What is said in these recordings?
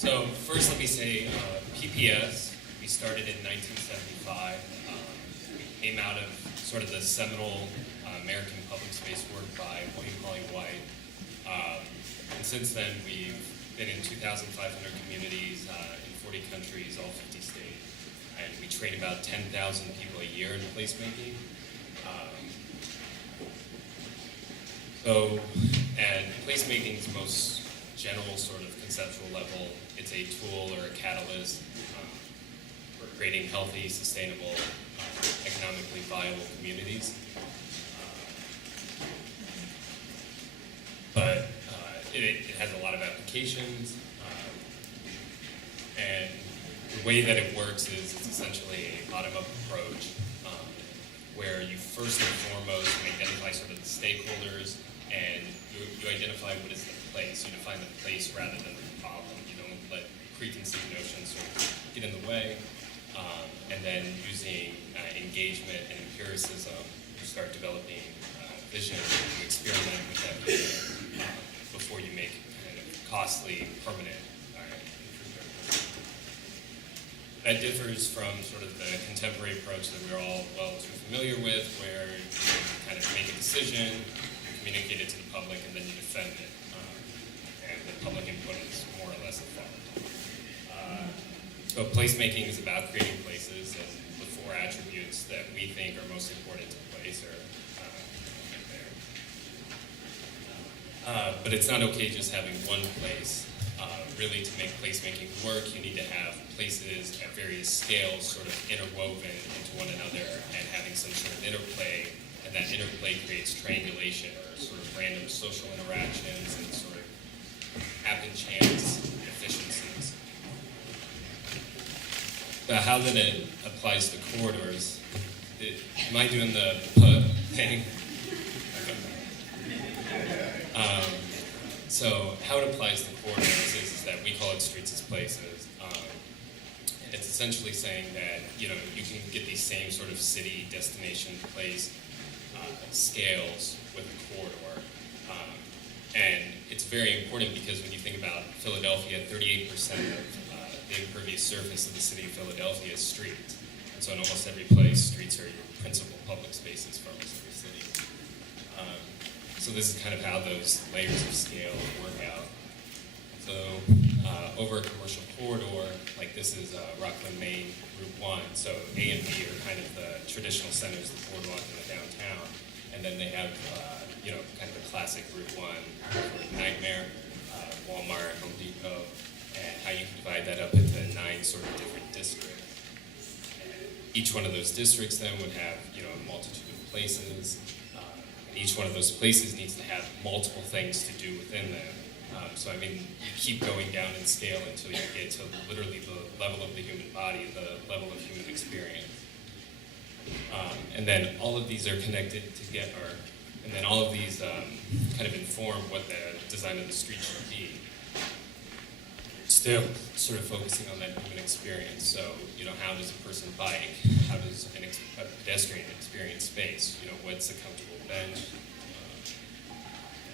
So first let me say PPS, we started in 1975. We came out of sort of the seminal American public space work by William Holly White. And since then we've been in 2,500 communities in 40 countries, all 50 states. And we train about 10,000 people a year in placemaking. And placemaking's most general sort of conceptual level, it's a tool or a catalyst for creating healthy, sustainable, economically viable communities. But it has a lot of applications, and the way that it works is it's essentially a bottom-up approach, where you first and foremost identify sort of the stakeholders, and you identify what is the place. You define the place rather than the problem. You don't let preconceived notions sort of get in the way. And then using engagement and empiricism, you start developing vision, you experiment with that vision before you make kind of costly, permanent improvement. That differs from sort of the contemporary approach that we're all well too familiar with, where you kind of make a decision, you communicate it to the public, and then you defend it. And the public input is more or less a fault. So placemaking is about creating places, and the four attributes that we think are most important to place are there. But it's not okay just having one place. Really, to make placemaking work, you need to have places at various scales sort of interwoven into one another and having some sort of interplay, and that interplay creates triangulation or sort of random social interactions and sort of happen chance efficiencies. How that it applies to corridors, am I doing the thing? So how it applies to corridors is that we call it streets as places. And it's essentially saying that, you can get these same sort of city, destination, place scales with a corridor. And it's very important because when you think about Philadelphia, 38% of the impervious surface of the city of Philadelphia is streets. And so in almost every place, streets are your principal public spaces for almost every city. So this is kind of how those layers of scale work out. So over a commercial corridor, like this is Rockland, Maine, Route 1. So A and B are kind of the traditional centers, the boardwalk and the downtown. And then they have, kind of the classic Route 1, Nightmare, Walmart, Home Depot, and how you can divide that up into 9 sort of different districts. And each one of those districts then would have, a multitude of places. And each one of those places needs to have multiple things to do within them. You keep going down in scale until you get to literally the level of the human body, the level of human experience. And then all of these are connected together, and then all of these kind of inform what the design of the street should be. Still sort of focusing on that human experience. So, how does a person bike? How does a pedestrian experience space? What's a comfortable bench?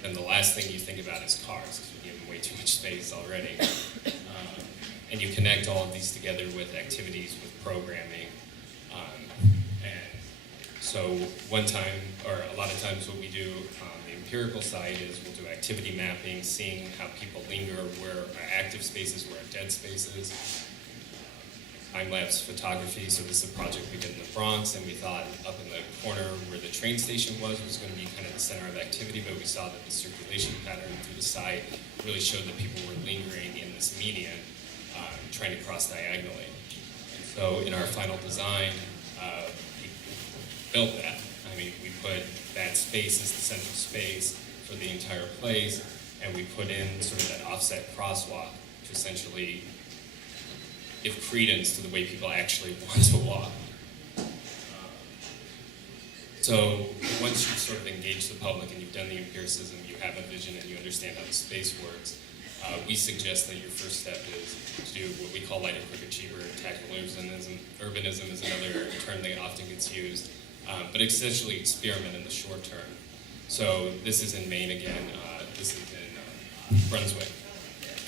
And the last thing you think about is cars, because we give way too much space already. And you connect all of these together with activities, with programming. And so one time, or a lot of times what we do on the empirical side is we'll do activity mapping, seeing how people linger, where are active spaces, where are dead spaces. Time-lapse photography, so this is a project we did in the Bronx, and we thought up in the corner where the train station was going to be kind of the center of activity, but we saw that the circulation pattern through the site really showed that people were lingering in this median, trying to cross diagonally. And so in our final design, we built that. We put that space as the central space for the entire place, and we put in sort of that offset crosswalk to essentially give credence to the way people actually want to walk. So once you've sort of engaged the public and you've done the empiricism, you have a vision and you understand how the space works, we suggest that your first step is to do what we call lighter, quicker, cheaper, tactical urbanism. Urbanism is another term that often gets used, but essentially experiment in the short term. So this is in Maine again, this is in Brunswick.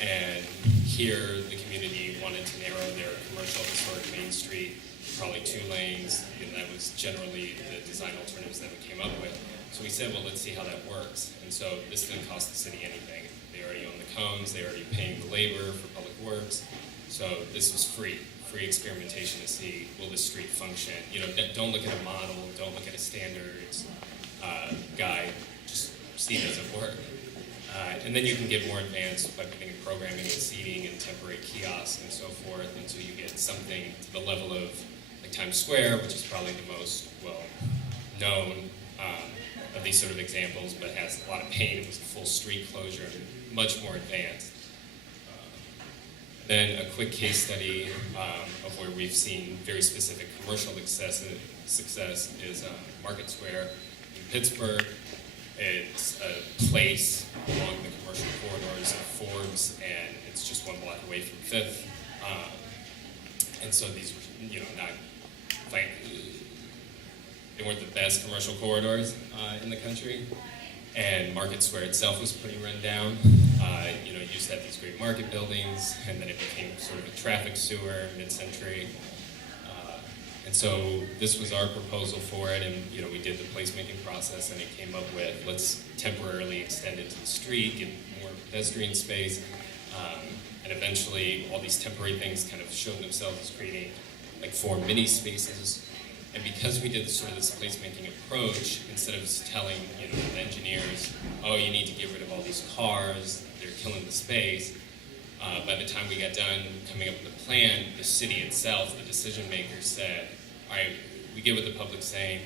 And here, the community wanted to narrow their commercial historic Main Street, probably 2 lanes, and that was generally the design alternatives that we came up with. So we said, well, let's see how that works. And so this didn't cost the city anything. They already own the cones, they already paying the labor for public works. So this was free experimentation to see, will this street function? You know, don't look at a model, don't look at a standards guide, just see does it work. And then you can get more advanced by putting in programming and seating and temporary kiosks and so forth until you get something to the level of like Times Square, which is probably the most well known of these sort of examples, but has a lot of pain. It was a full street closure, much more advanced. Then a quick case study of where we've seen very specific commercial success is Market Square in Pittsburgh. It's a place along the commercial corridors of Forbes, and it's just 1 block away from 5th. And so these were, you know, they weren't the best commercial corridors in the country. And Market Square itself was pretty run down. You know, it used to have these great market buildings, and then it became sort of a traffic sewer mid-century. And so this was our proposal for it, and you know, we did the placemaking process, and it came up with, let's temporarily extend it to the street, get more pedestrian space, and eventually all these temporary things kind of showed themselves as creating like 4 mini spaces. And because we did sort of this placemaking approach, instead of just telling, you know, the engineers, oh, you need to get rid of all these cars, they're killing the space, by the time we got done coming up with the plan, the city itself, the decision makers said, all right, we get what the public's saying,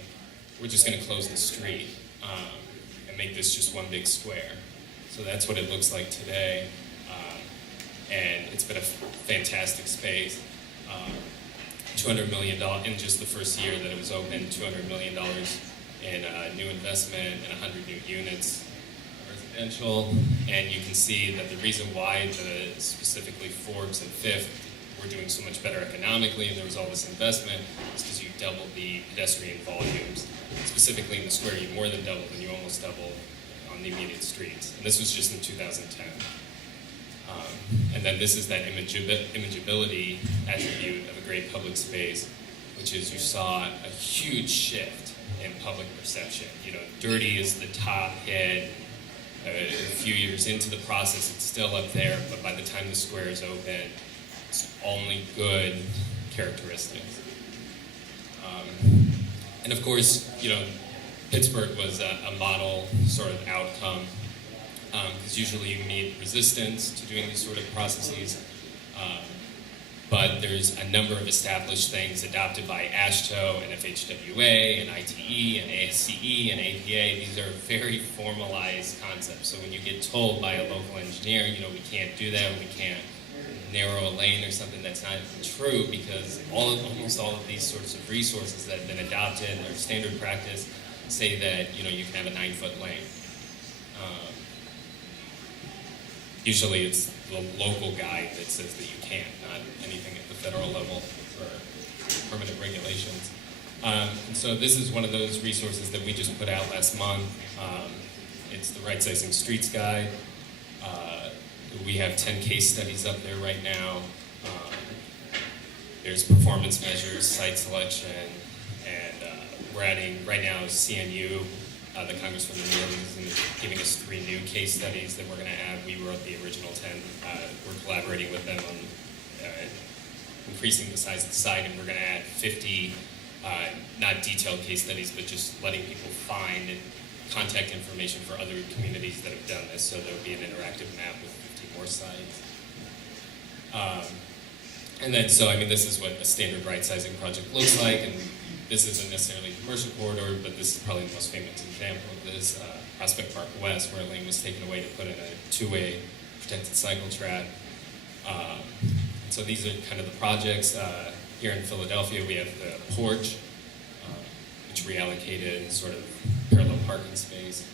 we're just going to close the street and make this just one big square. So that's what it looks like today, and it's been a fantastic space. $200 million in just the first year that it was open, $200 million in new investment and 100 new units residential. And you can see that the reason why specifically Forbes and 5th were doing so much better economically and there was all this investment is because you doubled the pedestrian volumes. Specifically in the square, you more than doubled, and you almost doubled on the immediate streets. And this was just in 2010. And then this is that imageability attribute of a great public space, which is you saw a huge shift in public perception. You know, dirty is the top hit. A few years into the process, it's still up there, but by the time the square is open, it's only good characteristics. And of course, you know, Pittsburgh was a model sort of outcome. Because usually you meet resistance to doing these sort of processes, but there's a number of established things adopted by AASHTO and FHWA and ITE and ASCE and APA. These are very formalized concepts. So when you get told by a local engineer, you know, we can't do that, we can't narrow a lane or something, that's not true, because almost all of these sorts of resources that have been adopted or standard practice say that, you know, you can have a 9-foot lane. Usually it's the local guide that says that you can't, not anything at the federal level for permanent regulations. And so this is one of those resources that we just put out last month. It's the Rightsizing Streets guide. We have 10 case studies up there right now. There's performance measures, site selection, and we're adding right now CNU. The Congress for the New Orleans is giving us 3 new case studies that we're going to add. We wrote the original 10. We're collaborating with them on increasing the size of the site, and we're going to add 50, not detailed case studies, but just letting people find contact information for other communities that have done this, so there will be an interactive map with 50 more sites. And then, so I mean, this is what a standard right-sizing project looks like, and this isn't necessarily a commercial corridor, but this is probably the most famous example of this, Prospect Park West, where a lane was taken away to put in a 2-way protected cycle track. So these are kind of the projects. Here in Philadelphia, we have the Porch, which reallocated sort of parallel parking space.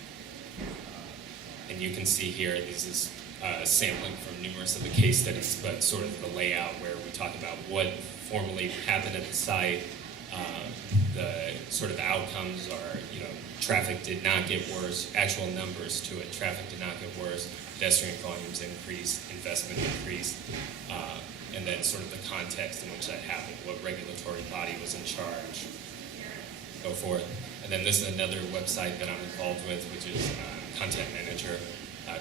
And you can see here, this is sampling from numerous of the case studies, but sort of the layout where we talk about what formally happened at the site, the sort of outcomes are, you know, traffic did not get worse, actual numbers to it, traffic did not get worse, pedestrian volumes increased, investment increased, and then sort of the context in which that happened, what regulatory body was in charge, go forth. And then this is another website that I'm involved with, which is Content Manager,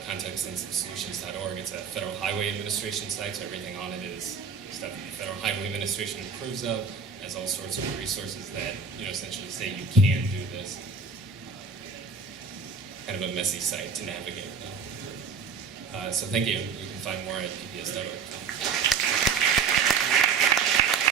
contextsensitivesolutions.org. It's a Federal Highway Administration site, so everything on it is stuff that the Federal Highway Administration approves of. Has all sorts of resources that, you know, essentially say you can do this. Kind of a messy site to navigate, though. So thank you. You can find more at pbs.org.